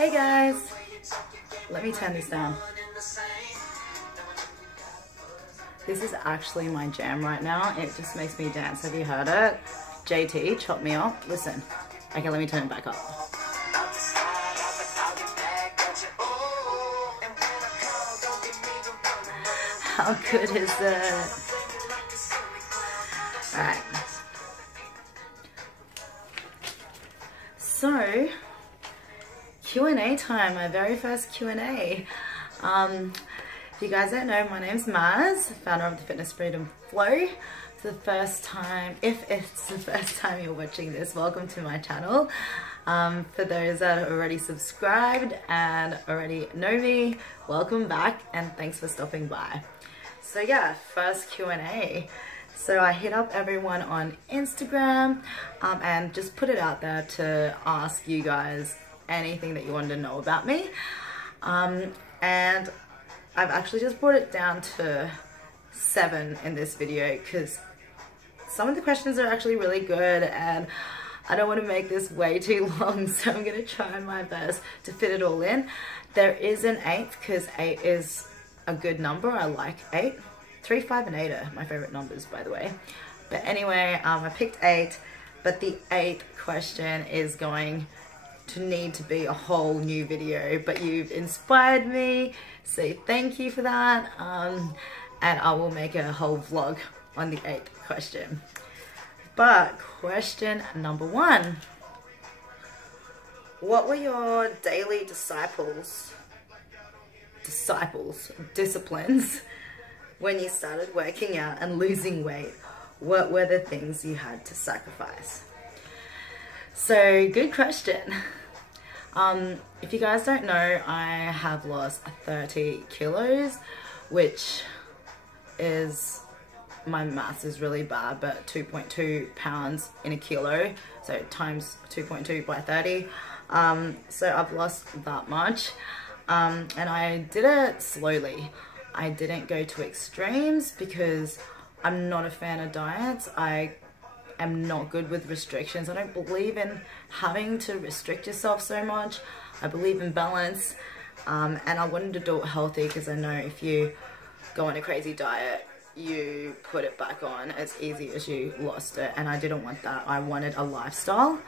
Hey guys, let me turn this down. This is actually my jam right now. It just makes me dance. Have you heard it? JT, chop me up. Listen. Okay, let me turn it back up. How good is it? Alright. So, Q&A time, my very first Q&A. If you guys don't know, my name's Maz, founder of the Fitness Freedom Flow. For the first time, if it's the first time you're watching this, welcome to my channel. For those that are already subscribed and already know me, welcome back and thanks for stopping by. So yeah, first Q&A. So I hit up everyone on Instagram and just put it out there to ask you guys anything that you wanted to know about me. And I've actually just brought it down to 7 in this video because some of the questions are actually really good and I don't want to make this way too long, so I'm going to try my best to fit it all in. There is an 8th because 8 is a good number. I like 8. 3, 5 and 8 are my favorite numbers, by the way. But anyway, I picked 8, but the 8th question is going to need to be a whole new video, but you've inspired me, so thank you for that. And I will make a whole vlog on the 8th question. But question number 1, what were your daily disciplines when you started working out and losing weight? What were the things you had to sacrifice? So, good question. If you guys don't know, I have lost 30 kilos, which is, my maths is really bad, but 2.2 pounds in a kilo, so times 2.2 by 30. So I've lost that much, and I did it slowly. I didn't go to extremes because I'm not a fan of diets. I am not good with restrictions. I don't believe in having to restrict yourself so much. I believe in balance, and I wanted to do it healthy because I know if you go on a crazy diet, you put it back on as easy as you lost it, and I didn't want that. I wanted a lifestyle,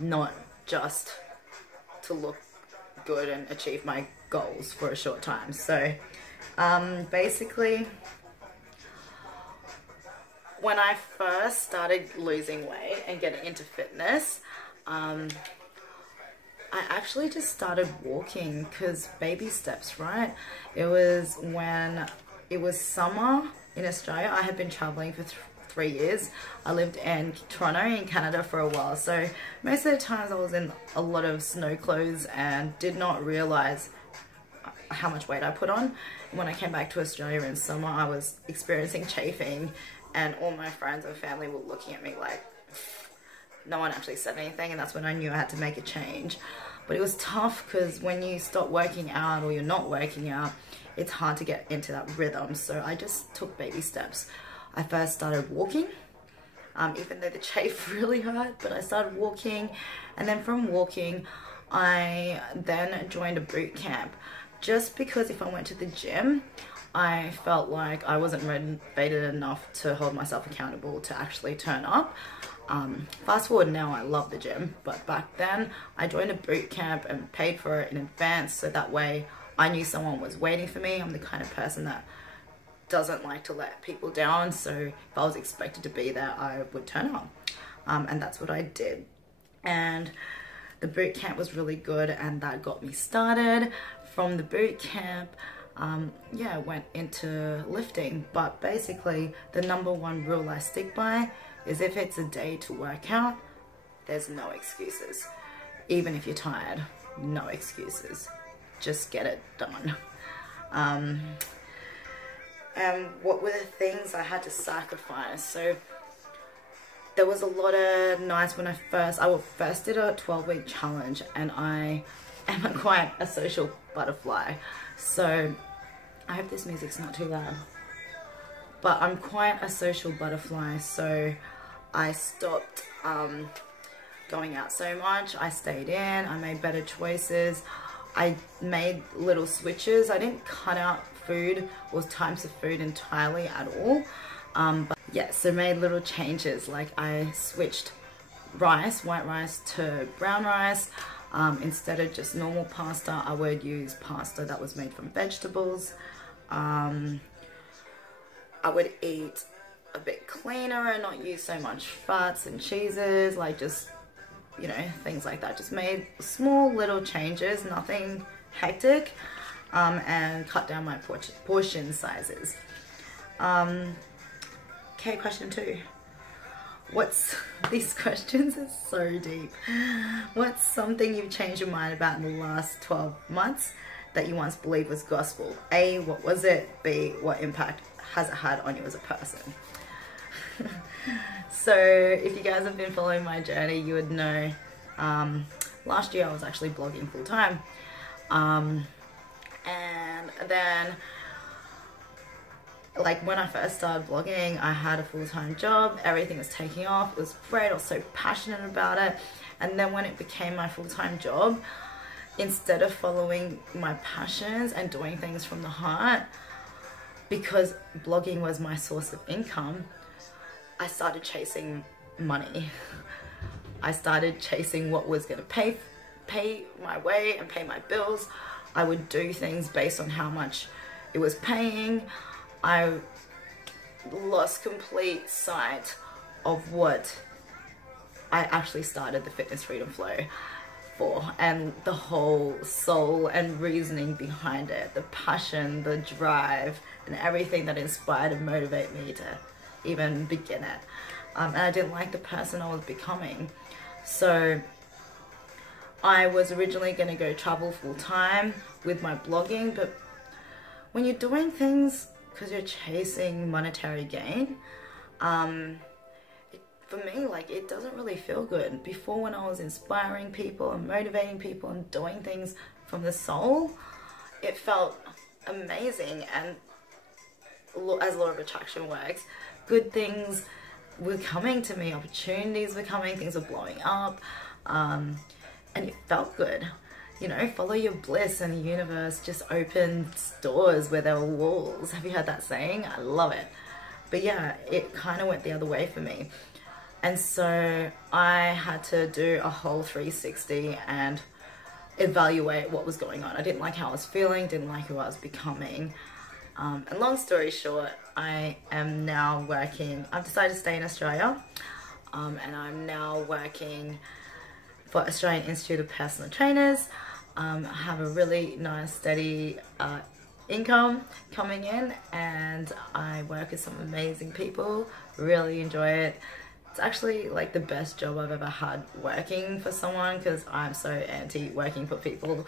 not just to look good and achieve my goals for a short time. So basically, when I first started losing weight and getting into fitness, I actually just started walking because baby steps, right? It was when it was summer in Australia. I had been traveling for 3 years. I lived in Toronto in Canada for a while, so most of the times I was in a lot of snow clothes and did not realize how much weight I put on. When I came back to Australia in summer, I was experiencing chafing, and all my friends and family were looking at me like, no one actually said anything, and that's when I knew I had to make a change. But it was tough because when you stop working out or you're not working out, it's hard to get into that rhythm. So I just took baby steps. I first started walking, even though the chafe really hurt, but I started walking, and then from walking, I then joined a boot camp. Just because if I went to the gym, I felt like I wasn't motivated enough to hold myself accountable to actually turn up. Fast forward now, I love the gym, but back then I joined a boot camp and paid for it in advance, so that way I knew someone was waiting for me. I'm the kind of person that doesn't like to let people down, so if I was expected to be there, I would turn up, and that's what I did. And the boot camp was really good, and that got me started. From the boot camp, yeah, went into lifting. But basically, the #1 rule I stick by is if it's a day to work out, there's no excuses. Even if you're tired, no excuses. Just get it done. And what were the things I had to sacrifice? So there was a lot of nights when I first did a 12-week challenge, and I am quite a social butterfly. So I hope this music's not too loud. But I'm quite a social butterfly, so I stopped going out so much. I stayed in, I made better choices. I made little switches. I didn't cut out food or types of food entirely at all. But yeah, so made little changes. Like I switched rice, white rice to brown rice. Instead of just normal pasta, I would use pasta that was made from vegetables. I would eat a bit cleaner and not use so much fats and cheeses, like just, you know, things like that. Just made small little changes, nothing hectic, and cut down my portion sizes. Okay, question 2. These questions are so deep. What's something you've changed your mind about in the last 12 months that you once believed was gospel? A, what was it? B, what impact has it had on you as a person? So if you guys have been following my journey, you would know last year I was actually blogging full time, and then like when I first started blogging, I had a full-time job, everything was taking off, it was great, I was so passionate about it. And then when it became my full-time job, instead of following my passions and doing things from the heart, because blogging was my source of income, I started chasing money. I started chasing what was going to pay my way and pay my bills. I would do things based on how much it was paying. I lost complete sight of what I actually started the Fitness Freedom Flow for, and the whole soul and reasoning behind it, the passion, the drive, and everything that inspired and motivated me to even begin it. And I didn't like the person I was becoming. So I was originally going to go travel full time with my blogging, but when you're doing things because you're chasing monetary gain, for me, like, it doesn't really feel good. Before, when I was inspiring people and motivating people and doing things from the soul, it felt amazing. And as law of attraction works, good things were coming to me, opportunities were coming, things were blowing up, and it felt good. You know, follow your bliss, and the universe just opens doors where there were walls. Have you heard that saying? I love it. But yeah, it kind of went the other way for me. And so I had to do a whole 360 and evaluate what was going on. I didn't like how I was feeling, didn't like who I was becoming. And long story short, I am now working, I've decided to stay in Australia, and I'm now working for Australian Institute of Personal Trainers. I have a really nice steady income coming in, and I work with some amazing people, really enjoy it. It's actually like the best job I've ever had working for someone, because I'm so anti working for people,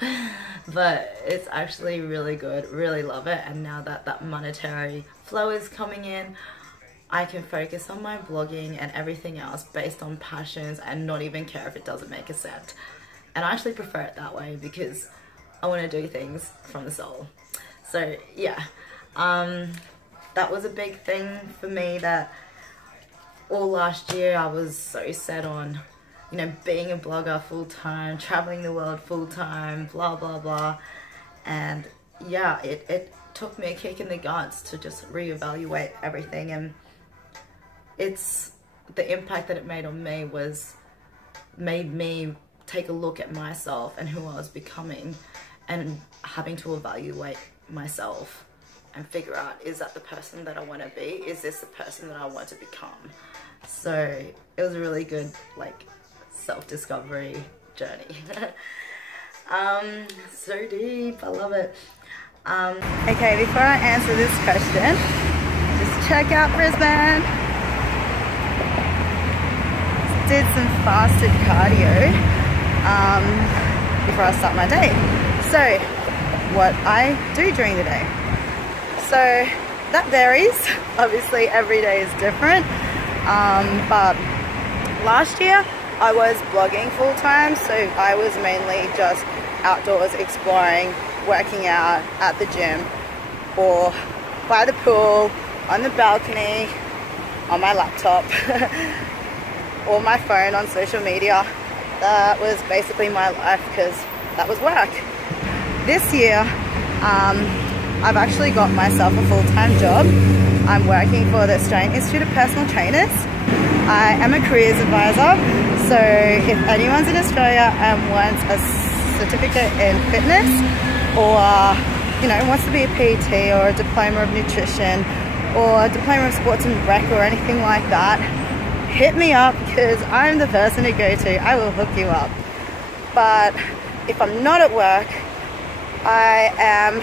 but it's actually really good, really love it. And now that that monetary flow is coming in, I can focus on my blogging and everything else based on passions and not even care if it doesn't make a cent. And I actually prefer it that way because I want to do things from the soul. So yeah, that was a big thing for me, that all last year I was so set on, you know, being a blogger full-time, traveling the world full-time, blah blah blah. And yeah, it took me a kick in the guts to just reevaluate everything. And it's the impact that it made on me made me take a look at myself and who I was becoming, and having to evaluate myself and figure out, is that the person that I want to be? Is this the person that I want to become? So it was a really good, like, self-discovery journey. So deep, I love it. Okay, before I answer this question, just check out Brisbane. Did some fasted cardio before I start my day. So what I do during the day. So that varies. Obviously every day is different. But last year I was blogging full time, so I was mainly just outdoors exploring, working out at the gym or by the pool, on the balcony, on my laptop or my phone, on social media, that was basically my life because that was work. This year, I've actually got myself a full-time job. I'm working for the Australian Institute of Personal Trainers. I am a careers advisor, so if anyone's in Australia and wants a certificate in fitness, or you know, wants to be a PT or a diploma of nutrition or a diploma of sports and rec or anything like that, hit me up because I'm the person to go to. I will hook you up. But if I'm not at work, I am,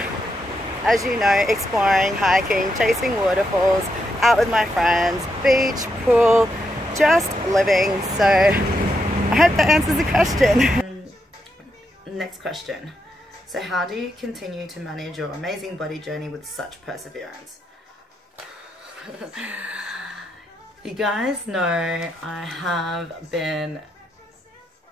as you know, exploring, hiking, chasing waterfalls, out with my friends, beach, pool, just living. So I hope that answers the question. Next question. So how do you continue to manage your amazing body journey with such perseverance? You guys know I have been,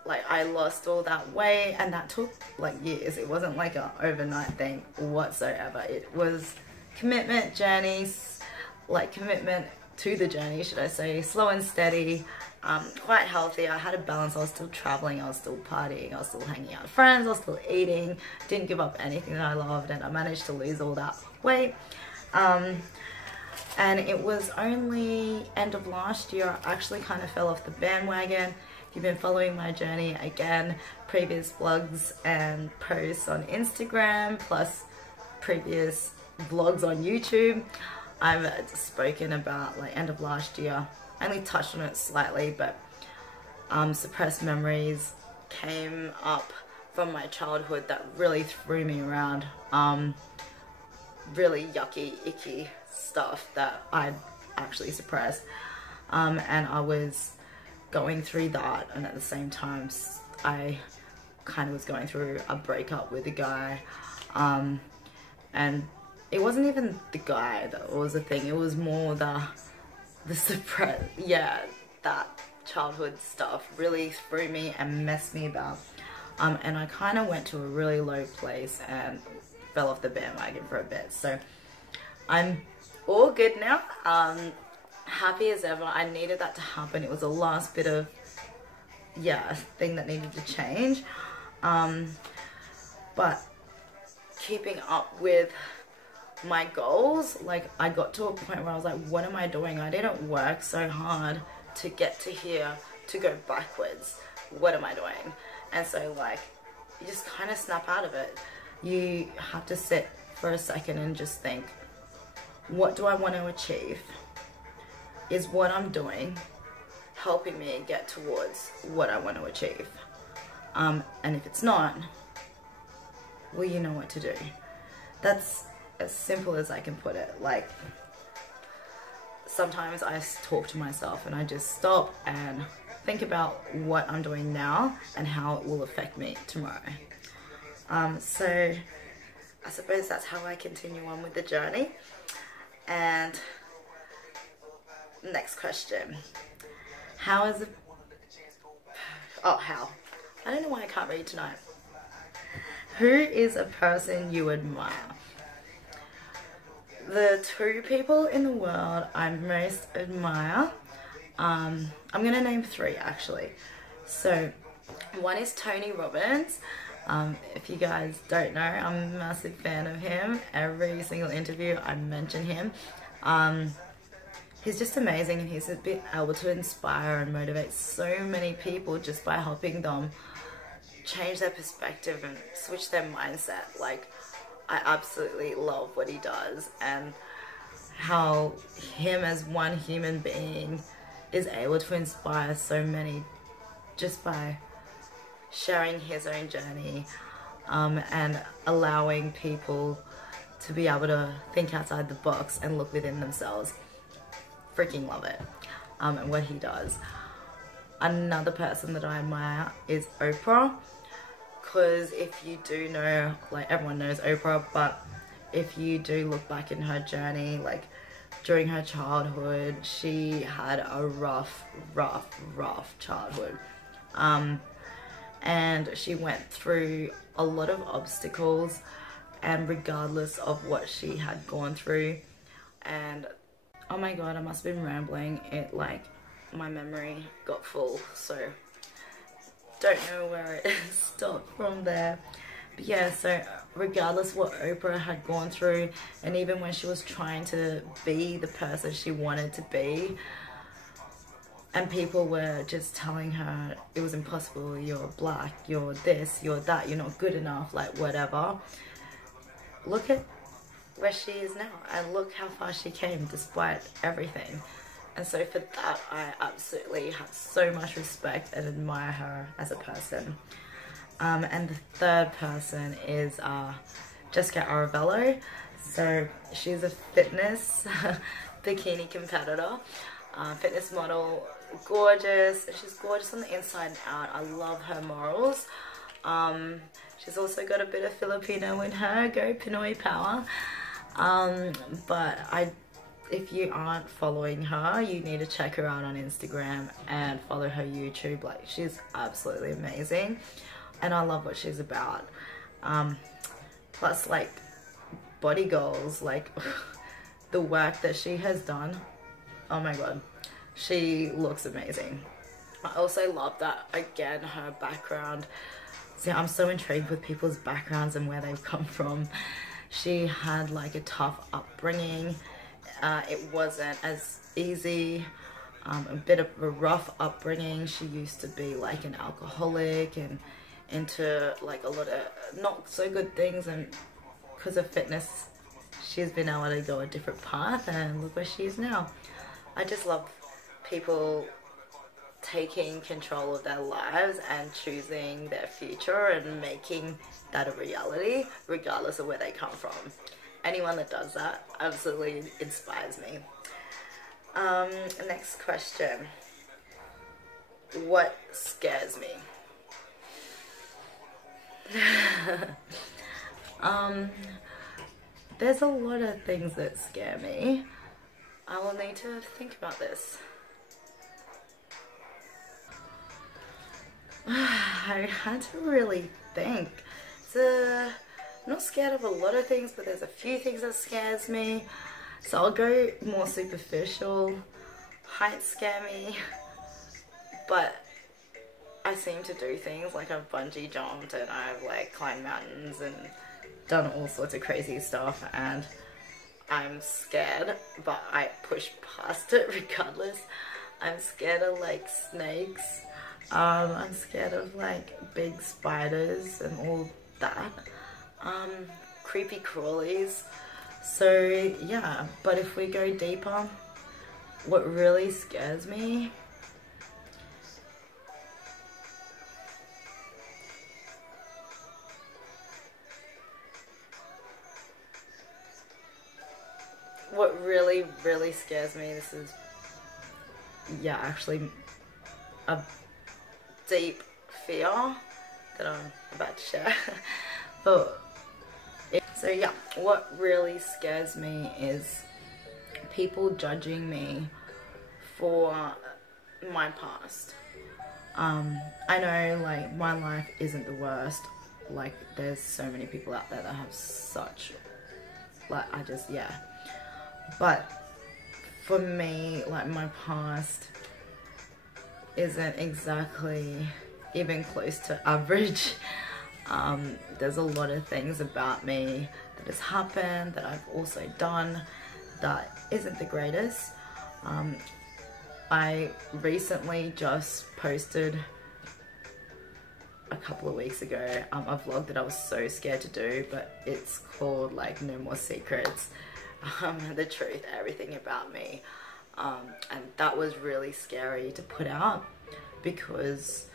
like, I lost all that weight and that took like years. It wasn't like an overnight thing whatsoever. It was commitment journeys, like commitment to the journey, should I say, slow and steady, quite healthy. I had a balance. I was still traveling, I was still partying, I was still hanging out with friends, I was still eating, didn't give up anything that I loved, and I managed to lose all that weight. And it was only end of last year I actually kind of fell off the bandwagon. If you've been following my journey, again, previous vlogs and posts on Instagram, plus previous vlogs on YouTube, I've spoken about, like, end of last year. I only touched on it slightly, but suppressed memories came up from my childhood that really threw me around. Really yucky, icky stuff that I'd actually suppressed. And I was going through that, and at the same time I kind of was going through a breakup with a guy, and it wasn't even the guy that was the thing, it was more the suppress, yeah, that childhood stuff really threw me and messed me about, and I kind of went to a really low place and fell off the bandwagon for a bit. So I'm all good now, happy as ever. I needed that to happen. It was the last bit of, yeah, thing that needed to change, but keeping up with my goals, like, I got to a point where I was like, what am I doing? I didn't work so hard to get to here to go backwards. What am I doing? And so, like, you just kind of snap out of it. You have to sit for a second and just think, what do I want to achieve? Is what I'm doing helping me get towards what I want to achieve? And if it's not, well, you know what to do. That's as simple as I can put it. Like, sometimes I talk to myself and I just stop and think about what I'm doing now and how it will affect me tomorrow. So I suppose that's how I continue on with the journey. And next question. How is it? Oh, how? I don't know why I can't read tonight. Who is a person you admire? The two people in the world I most admire, I'm going to name three actually. So one is Tony Robbins. If you guys don't know, I'm a massive fan of him. Every single interview I mention him. He's just amazing, and he's been able to inspire and motivate so many people just by helping them change their perspective and switch their mindset. Like, I absolutely love what he does, and how him as one human being is able to inspire so many just by sharing his own journey, and allowing people to be able to think outside the box and look within themselves. Freaking love it, and what he does. Another person that I admire is Oprah, because if you do know, like, everyone knows Oprah, but if you do look back in her journey, like, during her childhood, she had a rough childhood, and she went through a lot of obstacles, and regardless of what she had gone through, and oh my god, I must have been rambling, it, like, my memory got full, so don't know where it stopped from there. But yeah, so regardless what Oprah had gone through, and even when she was trying to be the person she wanted to be, and people were just telling her it was impossible, you're black, you're this, you're that, you're not good enough, like whatever. Look at where she is now, and look how far she came despite everything. And so for that, I absolutely have so much respect and admire her as a person. And the third person is Jessica Aravello. So she's a fitness bikini competitor, fitness model, gorgeous. She's gorgeous on the inside and out. I love her morals. She's also got a bit of Filipino in her. Go Pinoy power. But if you aren't following her, you need to check her out on Instagram and follow her YouTube. Like, she's absolutely amazing, and I love what she's about. Plus, like, body goals, like the work that she has done, oh my god, she looks amazing. I also love that, again, her background. See, I'm so intrigued with people's backgrounds and where they've come from. She had like a tough upbringing. It wasn't as easy, a bit of a rough upbringing. She used to be like an alcoholic and into like a lot of not so good things, and because of fitness she's been able to go a different path, and look where she is now. I just love people taking control of their lives and choosing their future and making that a reality regardless of where they come from. Anyone that does that absolutely inspires me. Next question. What scares me? There's a lot of things that scare me. I will need to think about this. I had to really think. I'm not scared of a lot of things, but there's a few things that scares me. So I'll go more superficial. Heights scare me, but I seem to do things like I've bungee jumped and I've like climbed mountains and done all sorts of crazy stuff, and I'm scared, but I push past it regardless. I'm scared of like snakes. I'm scared of like big spiders and all that. Creepy crawlies. So yeah, but if we go deeper, what really scares me really scares me, this is, yeah, actually a deep fear that I'm about to share. But so yeah, what really scares me is people judging me for my past. I know like my life isn't the worst, like there's so many people out there that have such, like, yeah, but for me, like, my past isn't exactly even close to average. There's a lot of things about me that has happened, that I've also done, that isn't the greatest. I recently just posted a couple of weeks ago a vlog that I was so scared to do, but it's called like No More Secrets, the truth, everything about me, and that was really scary to put out because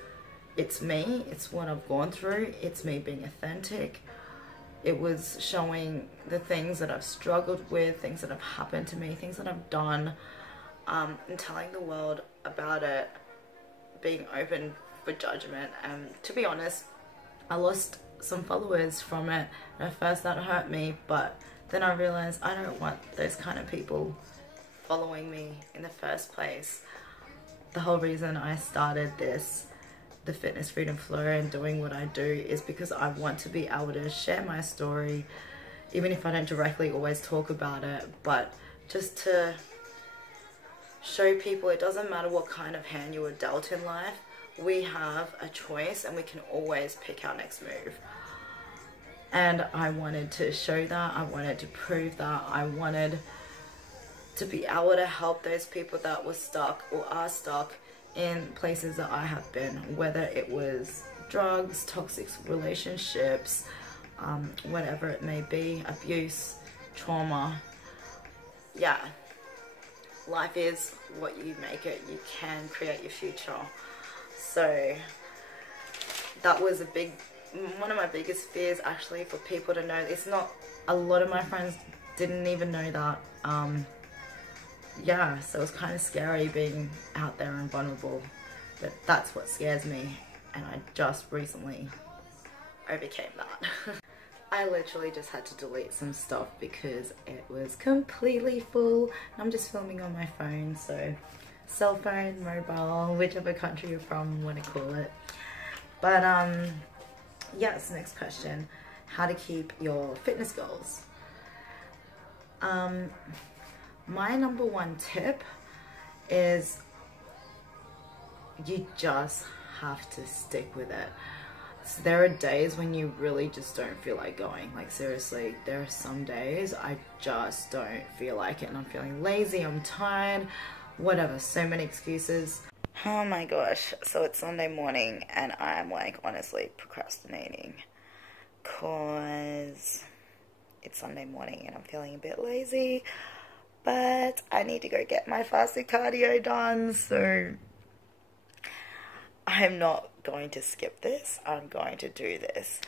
it's me, it's what I've gone through, it's me being authentic. It was showing the things that I've struggled with, things that have happened to me, things that I've done, and telling the world about it, being open for judgment. And to be honest, I lost some followers from it, and at first that hurt me, but then I realized I don't want those kind of people following me in the first place. The whole reason I started this, the Fitness Freedom Flow, and doing what I do is because I want to be able to share my story, even if I don't directly always talk about it, but just to show people it doesn't matter what kind of hand you were dealt in life. We have a choice and we can always pick our next move. And I wanted to show that. I wanted to prove that. I wanted to be able to help those people that were stuck or are stuck in places that I have been, whether it was drugs, toxic relationships, whatever it may be, abuse, trauma. Yeah, life is what you make it. You can create your future. So that was one of my biggest fears, actually, for people to know. It's not, a lot of my friends didn't even know that. Yeah, so it was kind of scary being out there and vulnerable, but that's what scares me, and I just recently overcame that. I literally just had to delete some stuff because it was completely full. I'm just filming on my phone, so cell phone, mobile, whichever country you're from, you want to call it. But yes, next question, how to keep your fitness goals. My number one tip is you just have to stick with it. So there are days when you really just don't feel like going. Like, seriously, there are some days I just don't feel like it, and I'm feeling lazy, I'm tired, whatever, so many excuses. Oh my gosh, so it's Sunday morning and I'm like honestly procrastinating because it's Sunday morning and I'm feeling a bit lazy, but I need to go get my fasted cardio done, so I'm not going to skip this. I'm going to do this.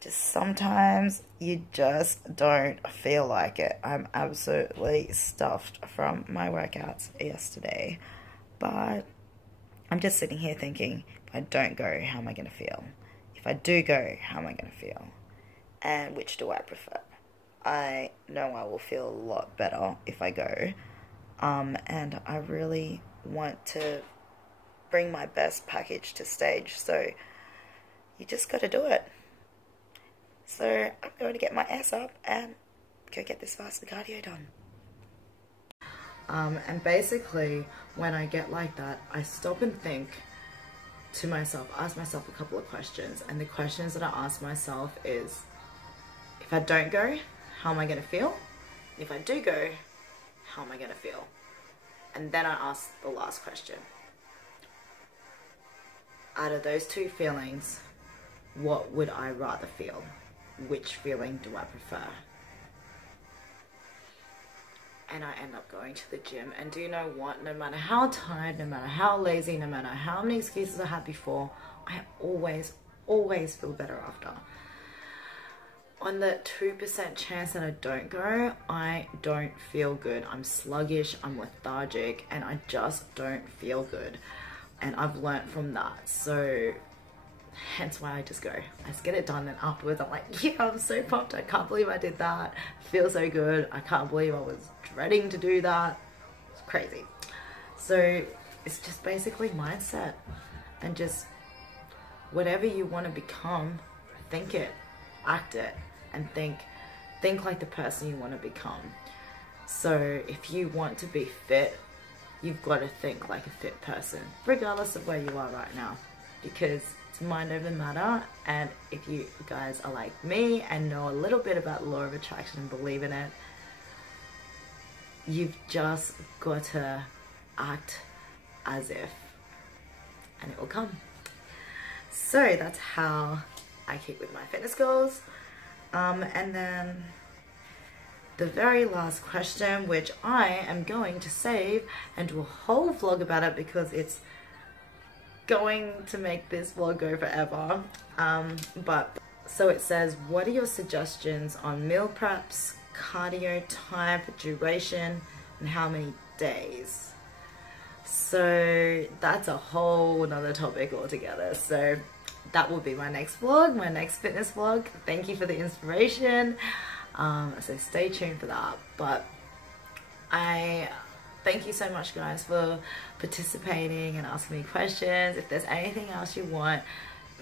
Just sometimes you just don't feel like it. I'm absolutely stuffed from my workouts yesterday, but I'm just sitting here thinking, if I don't go, how am I going to feel? If I do go, how am I going to feel? And which do I prefer? I know I will feel a lot better if I go. And I really want to bring my best package to stage. So you just got to do it. So I'm going to get my ass up and go get this fasted cardio done. And basically, when I get like that, I stop and think to myself, ask myself a couple of questions. And the questions that I ask myself is, if I don't go, how am I going to feel? If I do go, how am I going to feel? And then I ask the last question. Out of those two feelings, what would I rather feel? Which feeling do I prefer? And I end up going to the gym, and do you know what? No matter how tired, no matter how lazy, no matter how many excuses I had before, I always feel better after. On the 2% chance that I don't go, I don't feel good. I'm sluggish, I'm lethargic, and I just don't feel good. And I've learnt from that, so hence why I just go. I just get it done, and afterwards I'm like, yeah, I'm so pumped. I can't believe I did that. I feel so good. I can't believe I was dreading to do that. It's crazy. So it's just basically mindset, and just whatever you want to become, think it, act it, and think like the person you want to become. So if you want to be fit, you've got to think like a fit person, regardless of where you are right now, because it's mind over matter. And if you guys are like me and know a little bit about law of attraction and believe in it, you've just got to act as if, and it will come. So that's how I keep with my fitness goals. And then the very last question, which I am going to save and do a whole vlog about it, because it's going to make this vlog go forever. But so it says, what are your suggestions on meal preps, cardio type, duration, and how many days? So that's a whole nother topic altogether. So that will be my next vlog, my next fitness vlog. Thank you for the inspiration. So stay tuned for that. But I thank you so much, guys, for participating and asking me questions. If there's anything else you want,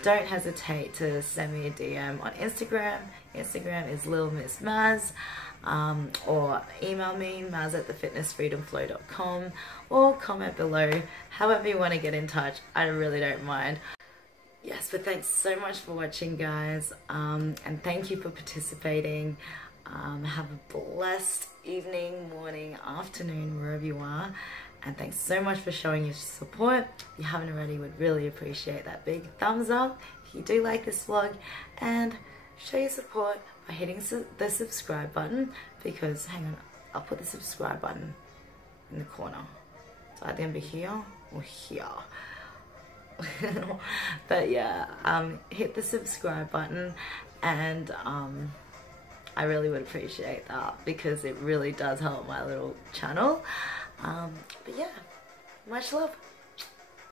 don't hesitate to send me a DM on Instagram. Instagram is Lil Miss Maz. Or email me, maz@thefitnessfreedomflow.com, or comment below. However you want to get in touch, I really don't mind. Yes, but thanks so much for watching, guys, and thank you for participating. Have a blessed evening, morning, afternoon, wherever you are, and thanks so much for showing your support. If you haven't already, would really appreciate that big thumbs up if you do like this vlog, and show your support by hitting the subscribe button, because, hang on, I'll put the subscribe button in the corner. So either gonna be here or here. But yeah, hit the subscribe button, and I really would appreciate that, because it really does help my little channel. But yeah, much love.